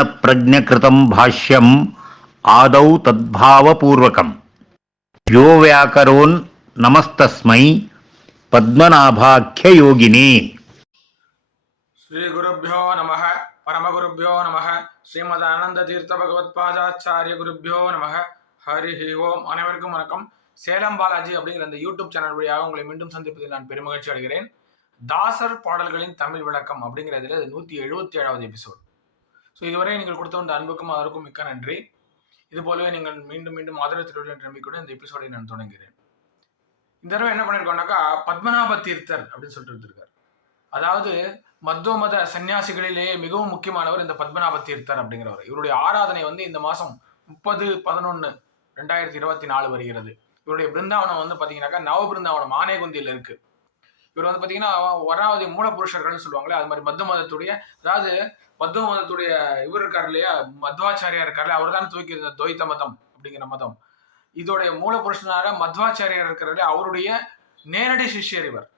ज्ञानप्रज्ञकृतं भाष्यम् आदौ तद्भावपूर्वकम् यो व्याकरोन् ஸ்ரீமத पद्मनाभाख्ययोगिने தீர்த்த பகவத் परमगुरुभ्यो नमः श्रीमदानन्दतीर्थभगवत्पादाचार्यगुरुभ्यो ஹரி ஹி ஓம் அனைவருக்கும் வணக்கம். சேலம் பாலாஜி அப்படிங்கிற அந்த யூடியூப் சேனல் வழியாக உங்களை மீண்டும் சந்திப்பதில் நான் பெருமகிழ்ச்சி அடைகிறேன். தாசர் பாடல்களின் தமிழ் விளக்கம் அப்படிங்கிறதுல நூற்றி எழுபத்தி ஏழாவது எபிசோட் ஸோ இதுவரை நீங்கள் கொடுத்த அந்த அன்புக்கும் அதற்கும் மிக்க நன்றி. இது போலவே நீங்கள் மீண்டும் மீண்டும் ஆதரவு திருவிழா நம்பிக்கையுடன் இந்த எபிசோடை நான் தொடங்குகிறேன். இந்த தடவை என்ன பண்ணியிருக்கோம்னாக்கா பத்மநாப தீர்த்தர் அப்படின்னு சொல்லிட்டு இருந்திருக்கார். அதாவது மத்துவ மத சன்னியாசிகளிலேயே மிகவும் முக்கியமானவர் இந்த பத்மநாப தீர்த்தர் அப்படிங்கிறவர். இவருடைய ஆராதனை வந்து இந்த மாதம் முப்பது பதினொன்று ரெண்டாயிரத்தி இருபத்தி நாலு வருகிறது. இவருடைய பிருந்தாவனம் வந்து பார்த்தீங்கன்னாக்கா நவ பிருந்தாவனம் ஆனேகுந்தியில் இருக்குது இவர் வந்து பார்த்தீங்கன்னா வராவதி மூலபுருஷர்கள்னு சொல்லுவாங்களே அது மாதிரி மத்துவ மதத்துடைய அதாவது மத்துவ மதத்துடைய இவர் இருக்கார் இல்லையா மத்வாச்சாரியா இருக்கார்ல அவர் தான் தூக்கி இருந்த துவைத்த மதம் அப்படிங்கிற மதம். இதோடைய மூலபுருஷனாக மத்வாச்சாரியார் இருக்கிறாரு அவருடைய நேரடி சிஷ்யர் இவர்.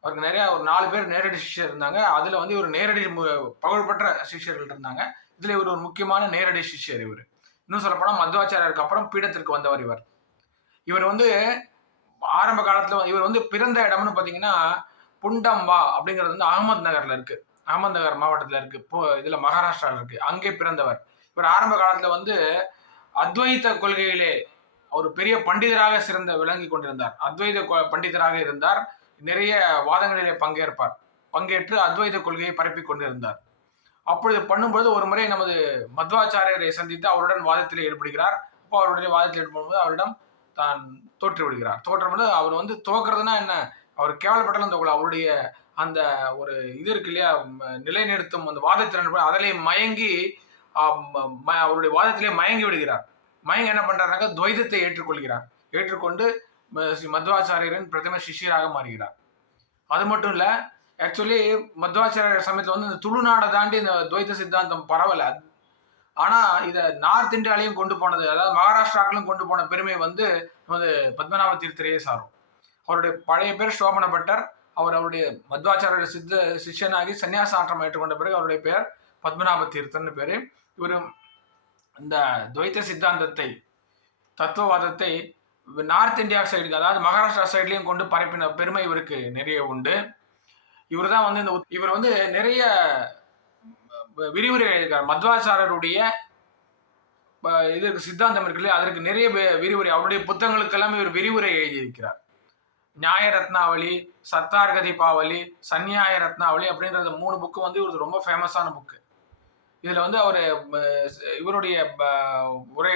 அவருக்கு நிறைய ஒரு நாலு பேர் நேரடி சிஷ்யர் இருந்தாங்க. அதுல வந்து இவர் நேரடி மு- புகழ்பெற்ற சிஷ்யர்கள் இருந்தாங்க. இதுல இவர் ஒரு முக்கியமான நேரடி சிஷ்யர் இவர். இன்னும் சொல்லப்போனால் மத்வாச்சாரியருக்கு அப்புறம் பீடத்திற்கு வந்தவர் இவர். இவர் வந்து ஆரம்ப காலத்துல இவர் வந்து பிறந்த இடம்னு பாத்தீங்கன்னா புண்டம்பா அப்படிங்கிறது வந்து அகமது நகர்ல இருக்கு. அகமது நகர் மாவட்டத்துல இருக்கு. இப்போ இதுல மகாராஷ்டிரால இருக்கு. அங்கே பிறந்தவர். இவர் ஆரம்ப காலத்துல வந்து அத்வைத கொள்கையிலே ஒரு பெரிய பண்டிதராக சிறந்த விளங்கி கொண்டிருந்தார். அத்வைத பண்டிதராக இருந்தார். நிறைய வாதங்களிலே பங்கேற்பார். பங்கேற்று அத்வைத கொள்கையை பரப்பிக் கொண்டிருந்தார். அப்பொழுது பண்ணும்போது ஒரு முறை நமது மத்வாச்சாரியரை சந்தித்து அவருடன் வாதத்தில் ஈடுபடுகிறார். அப்போ அவருடைய வாதத்தில் ஈடுபடும்போது அவரிடம் தான் தோற்று விடுகிறார். தோற்றம்னு அவர் வந்து தோக்குறதுனா என்ன? அவர் கேவலப்பட்டாலும் தோக்கல அவருடைய அந்த ஒரு இது இருக்கு இல்லையா? நிலைநிறுத்தும் அந்த வாதத்திறன் அதிலே மயங்கி ம- அவருடைய வாதத்திலே மயங்கி விடுகிறார். மயங்கி என்ன பண்றாருனாக்கா துவைதத்தை ஏற்றுக்கொள்கிறார். ஏற்றுக்கொண்டு ஸ்ரீ மத்வாச்சாரியரின் பிரதம சிஷ்யராக மாறுகிறார். அது மட்டும் இல்லை ஆக்சுவலி மத்வாச்சாரியர் சமயத்தில் வந்து இந்த துளுநாடை தாண்டி இந்த துவைத சித்தாந்தம் பரவலை. ஆனா இத நார்த் இந்தியாலையும் கொண்டு போனது அதாவது மகாராஷ்டிராக்களும் கொண்டு போன பெருமை வந்து நமது பத்மநாப தீர்த்தரையே சாரும். அவருடைய பழைய பேர் சோமன பட்டர் அவர் அவருடைய மத்வாச்சாரிய சித்த சிஷ்யனாகி சன்னியாச ஆற்றம் ஏற்றுக்கொண்ட பிறகு அவருடைய பெயர் பத்மநாப தீர்த்தன்னு பேரு. இவர் இந்த துவைத்த சித்தாந்தத்தை தத்துவவாதத்தை நார்த் இந்தியா சைடு அதாவது மகாராஷ்டிரா சைட்லயும் கொண்டு பரப்பின பெருமை இவருக்கு நிறைய உண்டு. இவர் தான் வந்து இந்த உத்- இவர் வந்து நிறைய விரிவுரை எழுதியிருக்கார் மத்வாச்சாரருடைய அஹ், இதுக்கு சித்தாந்தம் இருக்கு இல்லையா அதற்கு நிறைய விரிவுரை அவருடைய புத்தகங்களுக்கெல்லாம் இவர் விரிவுரை எழுதியிருக்கிறார். நியாய ரத்னாவளி சத்தார்கதி பாவலி சந்நியாய ரத்னாவளி அப்படின்றது மூணு புக்கு வந்து இவரது ரொம்ப ஃபேமஸான புக்கு. இதில் வந்து அவர் இவருடைய உரை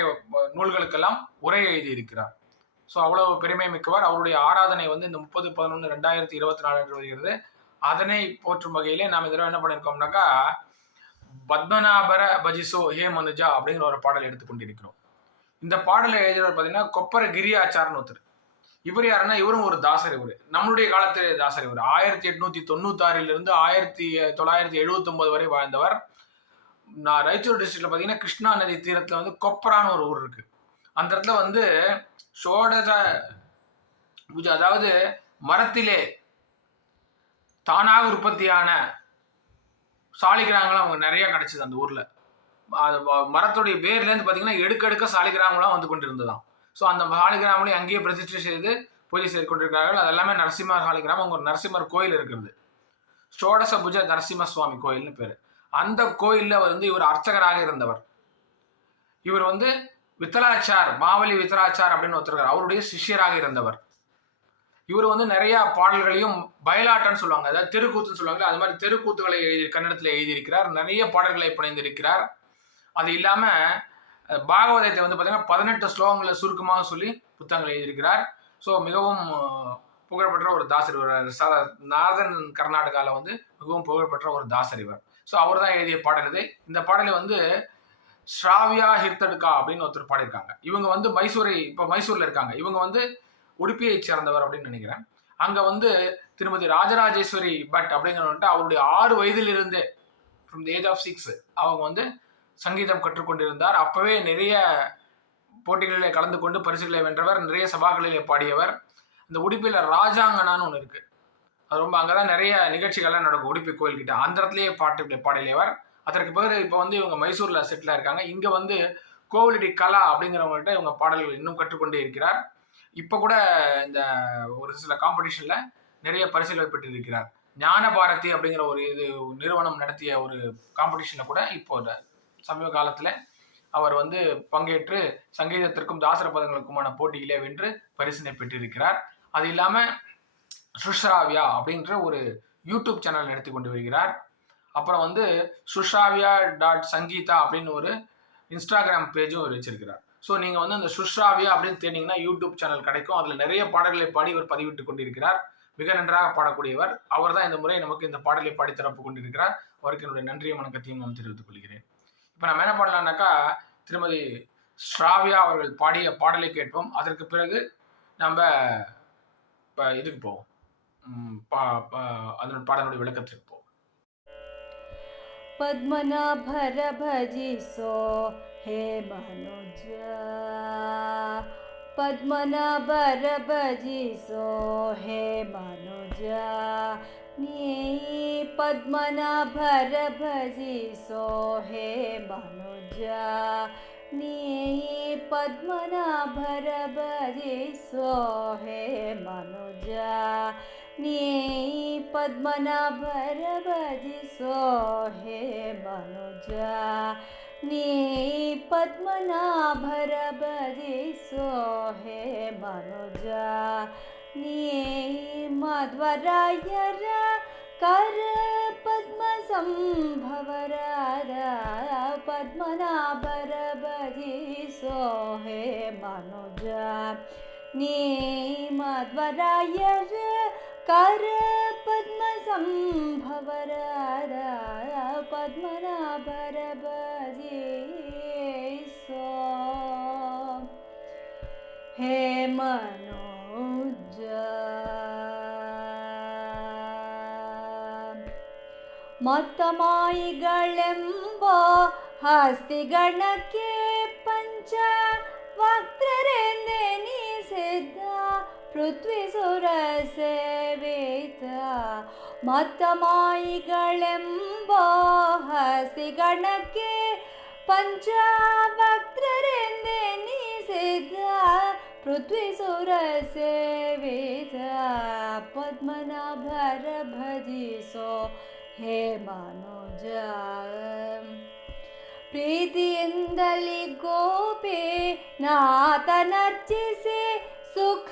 நூல்களுக்கெல்லாம் உரை எழுதியிருக்கிறார். ஸோ அவ்வளவு பெருமை மிக்கவர். அவருடைய ஆராதனை வந்து இந்த முப்பது பதினொன்று ரெண்டாயிரத்தி இருபத்தி நாலு அன்று வருகிறது. அதனை போற்றும் வகையிலே நாம் இதில் என்ன பண்ணியிருக்கோம்னாக்கா பத்மநாபர பஜிசோ ஹே மனுஜா அப்படிங்கிற ஒரு பாடல் எடுத்துக்கொண்டிருக்கிறோம். இந்த பாடலை எழுதியவர் பார்த்தீங்கன்னா கொப்பர கிரியாச்சார்னு ஒருத்தர். இவர் யாருன்னா இவரும் ஒரு தாசர் இவர். நம்மளுடைய காலத்தில் தாசர் இவர். ஆயிரத்தி எட்நூத்தி தொண்ணூத்தாறிலிருந்து ஆயிரத்தி தொள்ளாயிரத்தி எழுபத்தொன்பது வரை வாழ்ந்தவர். நான் ராயச்சூர் டிஸ்ட்ரிக்ட்ல பார்த்தீங்கன்னா கிருஷ்ணா நதி தீரத்தில் வந்து கொப்பரான்னு ஒரு ஊர் இருக்கு. அந்த இடத்துல வந்து ஷோடச பூஜை அதாவது மரத்திலே தானாக உற்பத்தியான சாலிகிராமங்களும் அவங்க நிறைய கிடச்சிது அந்த ஊரில். அது ம- மரத்துடைய வேர்லேருந்து பார்த்தீங்கன்னா எடுக்கடுக்க சாலிகிராமங்களாம் வந்து கொண்டு இருந்ததாம் ஸோ அந்த சாலிகிராமங்களையும் அங்கேயே பிரதிஷ்டை செய்து பூஜை செய்து கொண்டிருக்கிறார்கள். அது எல்லாமே நரசிம்ம சாலிகிராமம் அங்கே ஒரு நரசிம்மர் கோயில் இருக்கிறது. ஷோடச புஜ நரசிம்ம சுவாமி கோயில்னு பேர். அந்த கோயிலில் வந்து இவர் அர்ச்சகராக இருந்தவர். இவர் வந்து வித்தலாச்சார் மாவலி வித்தலாச்சார் அப்படின்னு ஒருத்தர் அவருடைய சிஷ்யராக இருந்தவர். இவர் வந்து நிறைய பாடல்களையும் பயலாட்டன்னு சொல்லுவாங்க. அதாவது தெருக்கூத்துன்னு சொல்லுவாங்க அது மாதிரி தெருக்கூத்துகளை எழுதி கன்னடத்தில் எழுதியிருக்கிறார். நிறைய பாடல்களை புனைந்திருக்கிறார். அது இல்லாமல் பாகவதத்தை வந்து பார்த்தீங்கன்னா பதினெட்டு ஸ்லோகங்களை சுருக்கமாக சொல்லி புத்தகங்கள் எழுதியிருக்கிறார். ஸோ மிகவும் புகழ்பெற்ற ஒரு தாசர் இவர். நார்தன் கர்நாடகாவில் வந்து மிகவும் புகழ்பெற்ற ஒரு தாசர் இவர். ஸோ அவர் தான் எழுதிய பாடல் இது. இந்த பாடலை வந்து ஸ்ராவியா ஹிர்தடுகா அப்படின்னு ஒருத்தர் பாடியிருக்காங்க. இவங்க வந்து மைசூரை இப்போ மைசூரில் இருக்காங்க. இவங்க வந்து உடுப்பியை சேர்ந்தவர் அப்படின்னு நினைக்கிறேன். அங்க வந்து திருமதி ராஜராஜேஸ்வரி பட் அப்படிங்கிறவன்ட்டு அவருடைய ஆறு வயதிலிருந்தே from the age of six அவங்க வந்து சங்கீதம் கற்றுக்கொண்டிருந்தார். அப்பவே நிறைய போட்டிகளிலே கலந்து கொண்டு பரிசுகளை வென்றவர் நிறைய சபாக்களிலே பாடியவர். இந்த உடுப்பியில் ராஜாங்கனான்னு ஒன்று இருக்கு. அது ரொம்ப அங்கே தான் நிறைய நிகழ்ச்சிகள்லாம் நடக்கும் உடுப்பி கோயில்கிட்ட. அந்த இடத்துலயே பாட்டு பாடலியவர் அதற்கு பிறகு இப்போ வந்து இவங்க மைசூரில் செட்டிலாக இருக்காங்க. இங்கே வந்து கோவிலடி கலா அப்படிங்கிறவங்கள்ட்ட இவங்க பாடல்கள் இன்னும் கற்றுக்கொண்டே இருக்கிறார். இப்போ கூட இந்த ஒரு சில காம்படிஷன்ல நிறைய பரிசுகள் பெற்றிருக்கிறார் ஞான பாரதி அப்படிங்கிற ஒரு இது நிறுவனம் நடத்திய ஒரு காம்படிஷன்ல கூட இப்போ சமீப காலத்தில் அவர் வந்து பங்கேற்று சங்கீதத்திற்கும் தாசர பதங்களுக்குமான போட்டியிலே வென்று பரிசினை பெற்றிருக்கிறார். அது இல்லாமல் சுஷ்ராவியா அப்படின்ற ஒரு யூடியூப் சேனல் நடத்தி கொண்டு வருகிறார். அப்புறம் வந்து சுஷாவியா டாட் சங்கீதா அப்படின்னு ஒரு இன்ஸ்டாகிராம் பேஜும் வச்சிருக்கிறார். ஸோ நீங்கள் வந்து அந்த சுஷ்ராவியா அப்படின்னு தேடிங்கன்னா யூடியூப் சேனல் கிடைக்கும். அதில் நிறைய பாடல்களை பாடி இவர் பதிவிட்டு கொண்டிருக்கிறார். மிக நன்றாக பாடக்கூடியவர். அவர் தான் இந்த முறை நமக்கு இந்த பாடலை பாடித்தரப்பு கொண்டிருக்கிறார். அவருக்கு என்னுடைய நன்றியும் வணக்கத்தையும் நான் தெரிவித்துக் கொள்கிறேன். இப்போ நம்ம என்ன பண்ணலாம்னாக்கா திருமதி ஸ்ராவியா அவர்கள் பாடிய பாடலை கேட்போம். அதற்கு பிறகு நம்ம இப்போ இதுக்கு போவோம். பா- அதனுடைய பாடலுடைய விளக்கத்திற்கு போவோம். पद्मनाभर भजिसो हे मनुज। पद्मनाभर भजिसो हे मनुज। पद्मनाभर भजिसो हे मनुज। नी पद्मनाभर भजिसो हे मनुज निी पद्मना भ भरवज सोहे भनोजा पद्मना भरवी सोहे भनोजाी मध्वरायर कर पद्मसंभवरा पद्मना भरवरि सोहे भनोजा नियी मध्वरायर कर पद्मसंभवर पद्मनाभर स्वा हेमनोज मत्तमायि गलेम्ब हस्ति गणके पञ्चवक्त्ररे नेनि ಸೇವಿತ ಮತ್ತಮಾಯಿಗಳೆಂಬ ಹಸ್ತಿಗಣಕ್ಕೆ ಪಂಚ ವಕ್ತರೆಂದೆನಿಸಿದ್ದ ಪೃಥ್ವಿ ಸುರ ಸೇವಿತ ಪದ್ಮನಾಭರ ಭಜಿಸೋ ಹೇ ಮನೋಜ ಪ್ರೀತಿಯಿಂದಲಿ ಗೋಪಿ ನಾತನರ್ಚಿಸಿ ಸುಖ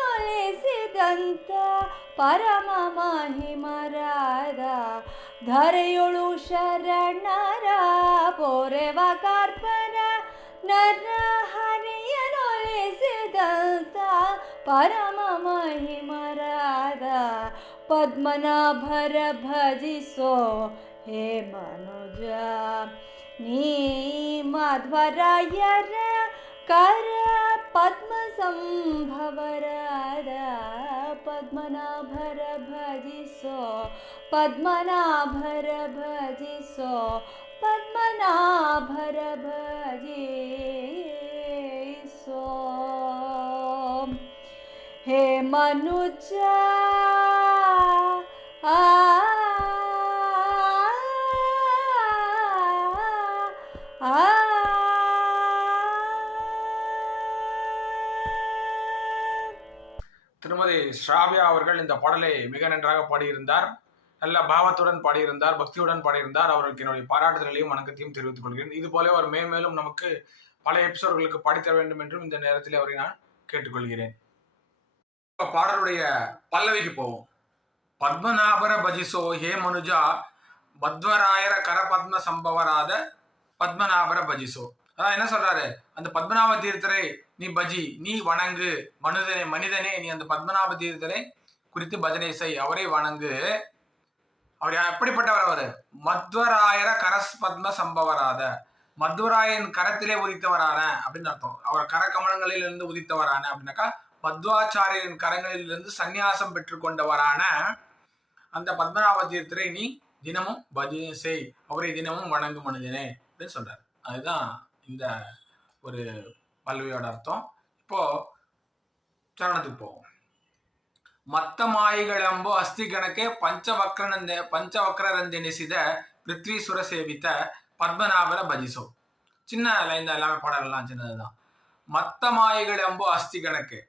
ಹರಿಯನೊಲಿಸಿದಂತ ಪರಮ ಮಹಿಮರಾದ ಧರೆಯೊಳು ಶರಣರ ಪೊರೆವ ಕಾರ್ಪರ ನರ ಹರಿಯನೊಲಿಸಿದಂತ ಪರಮ ಮಹಿಮರಾದ ಪದ್ಮನಾಭರ ಭಜಿಸೋ ಹೇ ಮನುಜ ನೀ ಮಧ್ವರಾಯರ ಕರ पद्मसंभवर पद्मनाभर भजिसो पद्मनाभर भजिसो पद्मनाभर भजे हे मनुजा திருமதி அவர்கள் இந்த பாடலை மிக நன்றாக பாடியிருந்தார். நல்ல பாவத்துடன் பாடியிருந்தார் பக்தியுடன் பாடியிருந்தார். அவருக்கு என்னுடைய பாராட்டுதலையும் வணக்கத்தையும் தெரிவித்துக் கொள்கிறேன். இது போல அவர் மேலும் நமக்கு பல எபிசோடுகளுக்கு பாடித்தர வேண்டும் என்றும் இந்த நேரத்தில் அவரை நான் கேட்டுக்கொள்கிறேன். இப்போ பாடலுடைய பல்லவிக்கு போவோம். பத்மநாபர பஜிசோ ஹே மனுஜா பத்வராயர கரபத்ம சம்பவராத பத்மநாபர பஜிசோ. அதான் என்ன சொல்றாரு? அந்த பத்மநாப தீர்த்தரை நீ பஜி நீ வணங்கு. மனிதனே மனிதனே நீ அந்த பத்மநாப தீர்த்தரை குறித்து பஜனை செய். அவரை வணங்கு. அவர் எப்படிப்பட்டவர் அவர்? மத்வராயர கரஸ் பத்ம சம்பவராத. மத்வராயன் கரத்திலே உதித்தவரான அப்படின்னு அர்த்தம். அவர் கரக்கமலங்களில் இருந்து உதித்தவரான அப்படின்னாக்கா மத்வாச்சாரியரின் கரங்களிலிருந்து சந்நியாசம் பெற்றுக்கொண்டவரான அந்த பத்மநாப தீர்த்தரை நீ தினமும் பஜனை செய். அவரை தினமும் வணங்கும் மனிதனே அப்படின்னு சொல்றாரு. அதுதான் இந்த ஒரு கல்வியோட அர்த்தம். இப்போ சரணத்துக்கு போவோம். மத்த மாயிகள் மாய்களம்போ அஸ்தி கணக்கே பஞ்சவக்ரனந்த பஞ்சவக்ரரந்தினி சித பிருத்வி சேவித்த பத்மநாபர பஜிசோ. சின்ன இந்த எல்லாமே பாடல்கள்லாம் சின்னதுதான். மத்த மாயிகள் மாயைகளம்போ அஸ்தி கணக்கு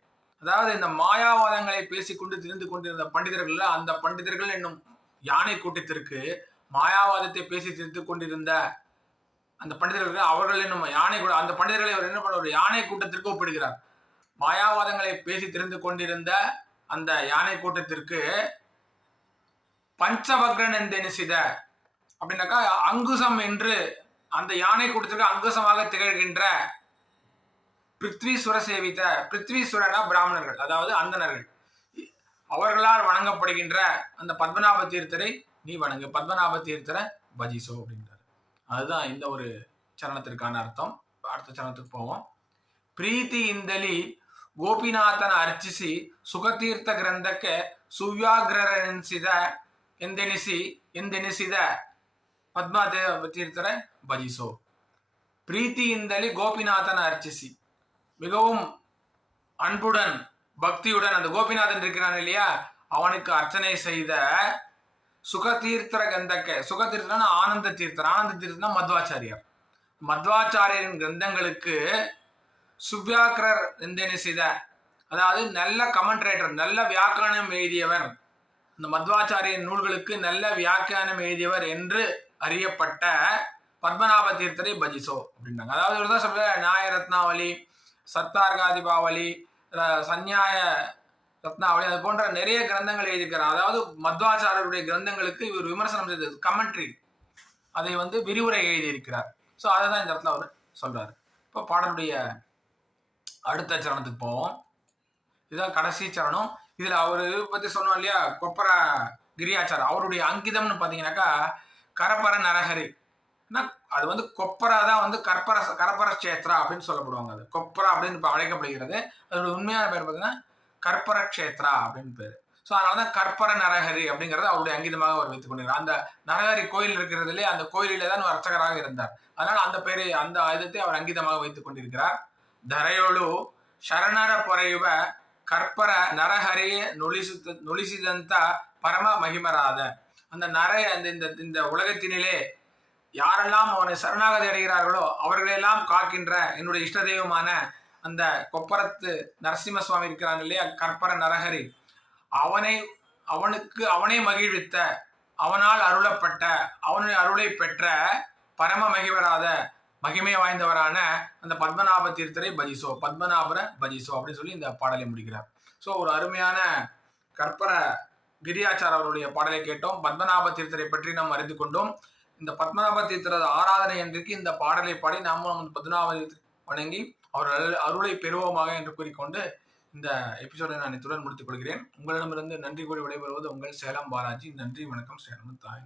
அதாவது இந்த மாயாவாதங்களை பேசிக்கொண்டு திரிந்து கொண்டிருந்த பண்டிதர்கள் அந்த பண்டிதர்கள் என்னும் யானை கூட்டத்திற்கு மாயாவாதத்தை பேசி திரிந்து கொண்டிருந்த அந்த பண்டிதர்கள் அவர்களை நம்ம யானை கூட அந்த பண்டிதர்களை அவர் என்ன பண்ணுவார் யானை கூட்டத்திற்கு ஒப்பிடுகிறார். மாயாவாதங்களை பேசி தெரிந்து கொண்டிருந்த அந்த யானை கூட்டத்திற்கு பஞ்சவக்ரன் என்றெனிசித அப்படின்னாக்கா அங்குசம் என்று அந்த யானை கூட்டத்திற்கு அங்குசமாக திகழ்கின்ற பிருத்வீஸ்வர சேவித்த பிருத்வீஸ்வரனா பிராமணர்கள் அதாவது அந்தணர்கள். அவர்களால் வணங்கப்படுகின்ற அந்த பத்மநாப தீர்த்தரை நீ வணங்கு பத்மநாப தீர்த்தரை பஜிசோ அப்படின்ற அதுதான் இந்த ஒரு சரணத்திற்கான அர்த்தம் அடுத்த சரணத்துக்கு போவோம் ಪ್ರೀತಿ ಇಂದಲಿ ಗೋಪಿನಾಥನ ಅರ್ಚಿಸಿ ಸುಖತೀರ್ಥ ಗ್ರಂಥಕ್ಕೆ ಸುವ್ಯಾಗ್ರರೆನಿಸಿದ ಎಂದೆನಿಸಿ ಎಂದೆನಿಸಿದ ಪದ್ಮದೇವ ತೀರ್ಥರ ಭಜಿಸೋ பிரீத்தியிந்தலி கோபிநாதனை அர்ச்சிசி மிகவும் அன்புடன் பக்தியுடன் அந்த கோபிநாதன் இருக்கிறான் இல்லையா அவனுக்கு அர்ச்சனை செய்த சுகதீர்த்தர கந்தக்க சுகதீர்த்தனா ஆனந்த தீர்த்தர் ஆனந்த தீர்த்தனா மத்வாச்சாரியார். மத்வாச்சாரியரின் கிரந்தங்களுக்கு சுவ்யாக்கரர் என்றெனிசித அதாவது நல்ல கமெண்ட்ரேட்டர் நல்ல வியாக்கியானம் எழுதியவர். இந்த மத்வாச்சாரியன் நூல்களுக்கு நல்ல வியாக்கியானம் எழுதியவர் என்று அறியப்பட்ட பத்மநாப தீர்த்தரை பஜிசோ அப்படின்னாங்க. அதாவது இவர் தான் சொல்ற நியாயரத்னாவளி சத்தார்காதிபாவளி சந்நியாய ரத்னாவளி அது போன்ற நிறைய கிரந்தங்கள் எழுதியிருக்கிறார். அதாவது மத்வாச்சாரருடைய கிரந்தங்களுக்கு இவர் விமர்சனம் செய்தது கமெண்ட்ரி அதை வந்து விரிவுரை எழுதியிருக்கிறார். ஸோ அதை தான் இந்த இடத்துல அவர் சொல்றாரு. இப்போ பாடலுடைய அடுத்த சரணத்துக்கு போவோம். இதுதான் கடைசி சரணம். இதில் அவர் பற்றி சொன்னோம் இல்லையா? கொப்பர கிரியாச்சார் அவருடைய அங்கிதம்னு பார்த்தீங்கன்னாக்கா கரப்பர நரஹரி. அது வந்து கொப்பரா தான் வந்து கற்பர கரப்பர கேத்ரா அப்படின்னு சொல்லப்படுவாங்க அது. கொப்பரா அப்படின்னு இப்போ அழைக்கப்படுகிறது. அதோட உண்மையான பேர் பார்த்தீங்கன்னா கற்பர கஷேத்ரா அப்படின்னு பேர். ஸோ அதனால தான் கற்பர நரஹரி அப்படிங்கிறது அவருடைய அங்கிதமாக அவர் வைத்துக் கொண்டிருந்தார் அந்த நரஹரி கோயில் இருக்கிறதுலே அந்த கோயிலில் தான் அர்ச்சகராக இருந்தார். அதனால் அந்த பெயரை அந்த ஆயுதத்தை அவர் அங்கிதமாக வைத்துக் கொண்டிருக்கிறார். தரையொழு சரணர பொறையுவ கற்பர நரஹரி நொலிசு நொலிசிதந்த பரம மகிமராத. அந்த நர அந்த இந்த இந்த உலகத்தினிலே யாரெல்லாம் அவனை சரணாகதி அடைகிறார்களோ அவர்களெல்லாம் காக்கின்ற என்னுடைய இஷ்ட தெய்வமான அந்த கொப்பரத்து நரசிம்ம சுவாமி இருக்கிறான் இல்லையா? கற்பர நரஹரி. அவனை அவனுக்கு அவனை மகிழ்வித்த அவனால் அருளப்பட்ட அவனுடைய அருளை பெற்ற பரம மகிவராத மகிமை வாய்ந்தவரான அந்த பத்மநாப தீர்த்தரை பஜிசோ பத்மநாபர பஜிசோ அப்படின்னு சொல்லி இந்த பாடலை முடிக்கிறார். ஸோ ஒரு அருமையான கற்பர கிரியாச்சார் அவருடைய பாடலை கேட்டோம். பத்மநாப தீர்த்தரை பற்றி நாம் அறிந்து கொண்டோம். இந்த பத்மநாப தீர்த்தரது ஆராதனை என்றைக்கு இந்த பாடலை பாடி நாமும் அந்த பத்மநாப வணங்கி அவர் அருளை பெறுவோமாக என்று கூறிக்கொண்டு இந்த எபிசோடை நான் இத்துடன் முடித்துக் கொள்கிறேன். உங்களிடமிருந்து நன்றி கூறி விடைபெறுவது உங்கள் சேலம் பாலாஜி. நன்றி வணக்கம் சேலம் தாய்